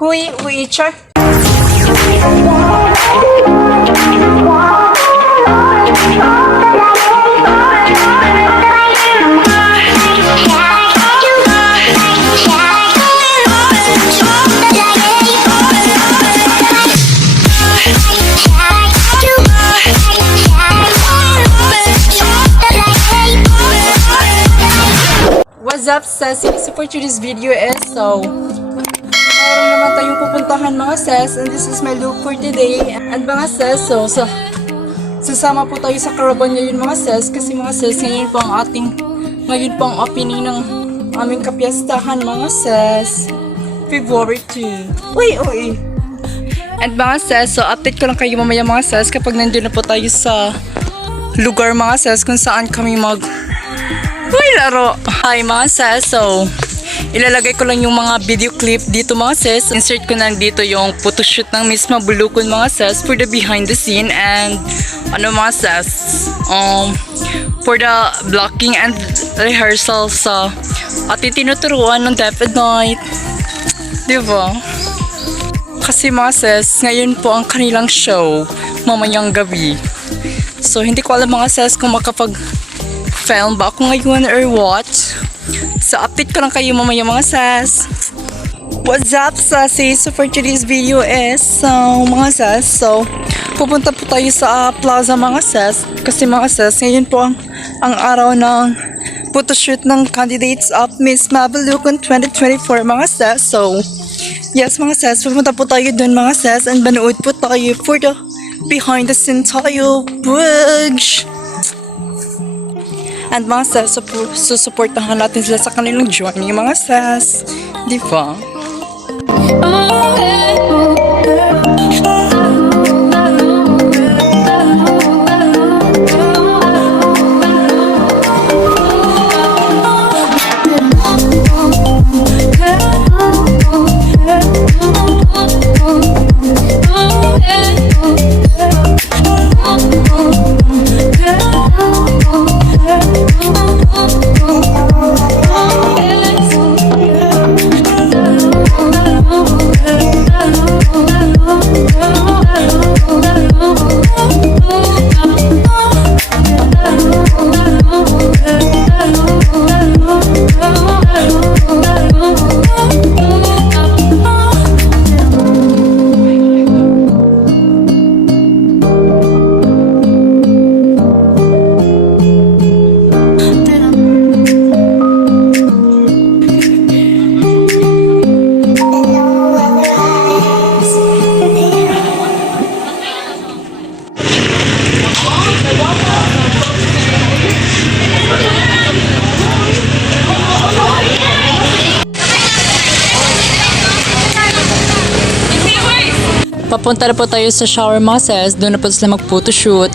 Uy, char. What's up, Sassy? So for today's video is meron naman tayong pupuntahan mga sis, and this is my look for today. And mga sis, sasama po tayo sa caravan ngayon mga sis, kasi mga sis, ngayon po ang opening ng aming kapiyastahan mga sis, February 2. Uy! And mga sis, update ko lang kayo mamaya mga sis kapag nandun na po tayo sa lugar mga sis kung saan kami laro. Hi mga sis, ilalagay ko lang yung mga video clip dito mga sis. Insert ko na dito yung photoshoot ng Miss MABOLOKONG mga sis for the behind the scene and mga sis, for the blocking and rehearsal sa ating tinuturuan ng David Night, diba? Kasi mga sis, ngayon po ang kanilang show mamayang gabi, so hindi ko alam mga sis kung makapag-film ba ako ngayon or what. So, update ko lang kayo mamaya mga sis. What's up, Sassy? So, for today's video is, mga sis, pupunta po tayo sa plaza mga sis. Kasi mga sis, ngayon po ang araw ng photoshoot ng candidates of Miss MABOLOKONG 2024 mga sis. So, yes mga sis, pupunta po tayo dun mga sis, and manood po tayo for the behind the scene tayo. Bugs! And mga sis, susuportahan natin sila sa kanilang journey mga sis, di ba? Papunta na po tayo sa shower mga sis. Doon na po sila mag-photoshoot.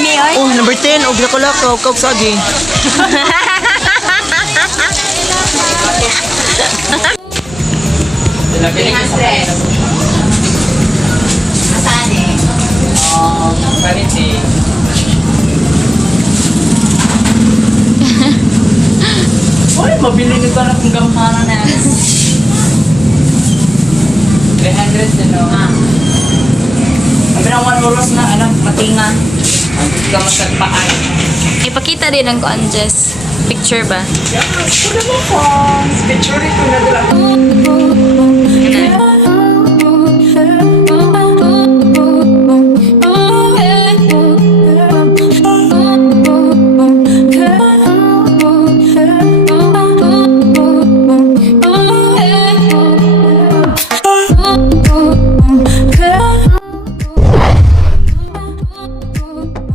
Lami, ay. Oh, number 10. Og nakalakaw. Kau sagi. Asan eh? Uy, mabili nito na kung gamana na. 300 din, no? Ang pinang 1 oras na, alam, patinga. Ang ka masagpaan. Ipakita din ang kuan, Jess. Picture ba? Yes, kuda mo po. Picture ko na dala.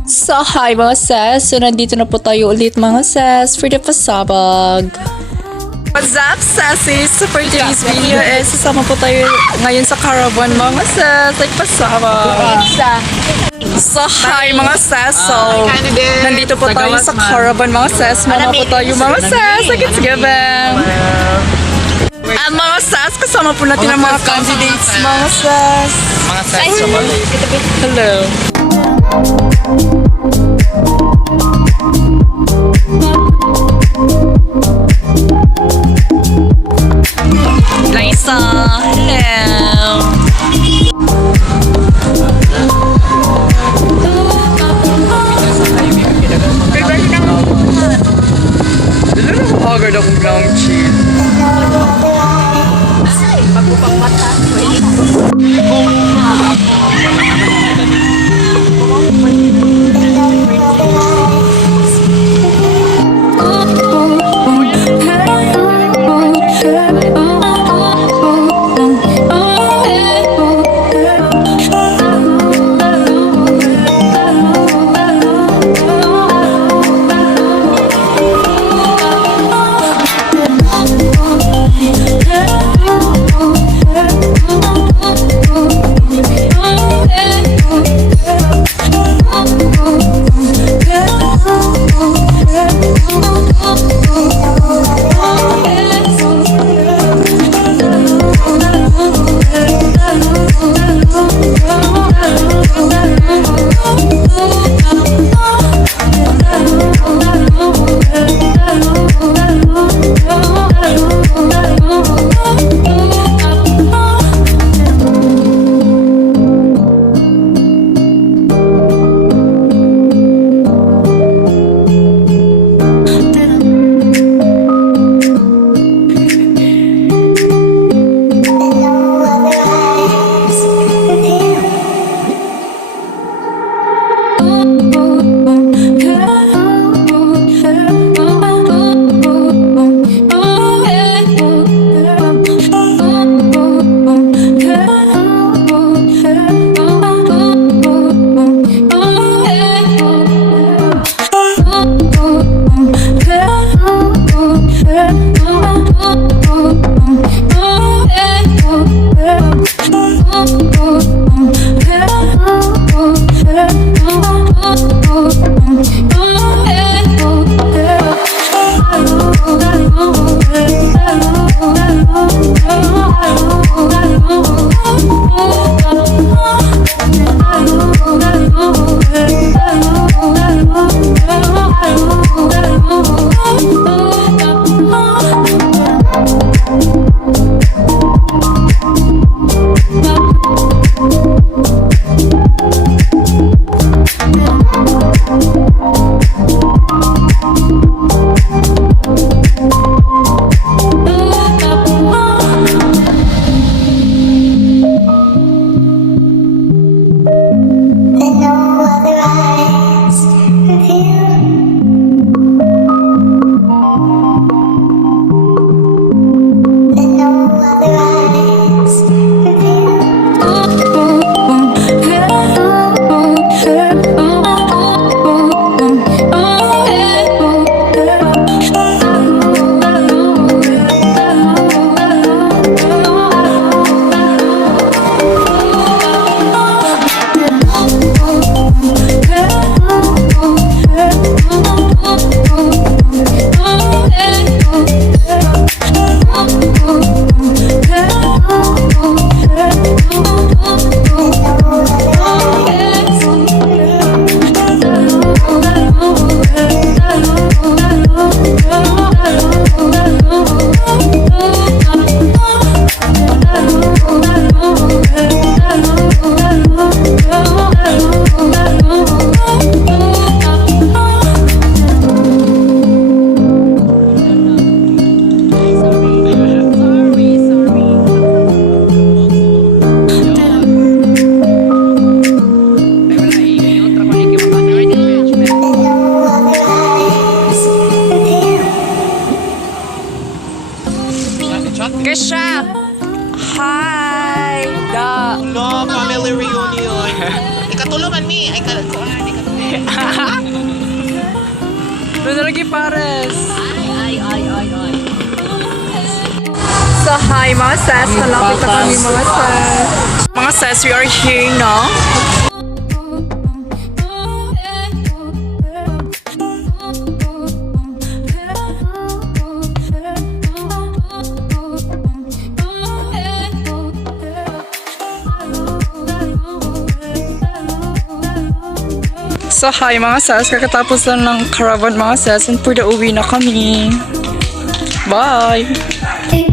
So, hi mga sis! So, nandito na po tayo ulit mga sis for the pasabag. What's up, sassies? So, for today's video is sasama po tayo ngayon sa caravan mga sis. Like, pasabag. So, hi mga sis! So, nandito po tayo sa caravan mga sis. Mama po tayo mga sis. Like, it's given. At mga sis, kasama po natin ang mga candidates mga sis. Mga size sa balik. Hello. Liza, hello. Agad akong lang chill. family reunion. Ikatulungan mi. Ay, kalagkuhan. Ikatulungan. Doon lagi pares. Ay. So hi mga sis, malapit na kami mga sis. Mga sis, we are here now. So hi mga sis, kakatapos lang ng caravan mga sis and pwede uwi na kami. Bye! Hey.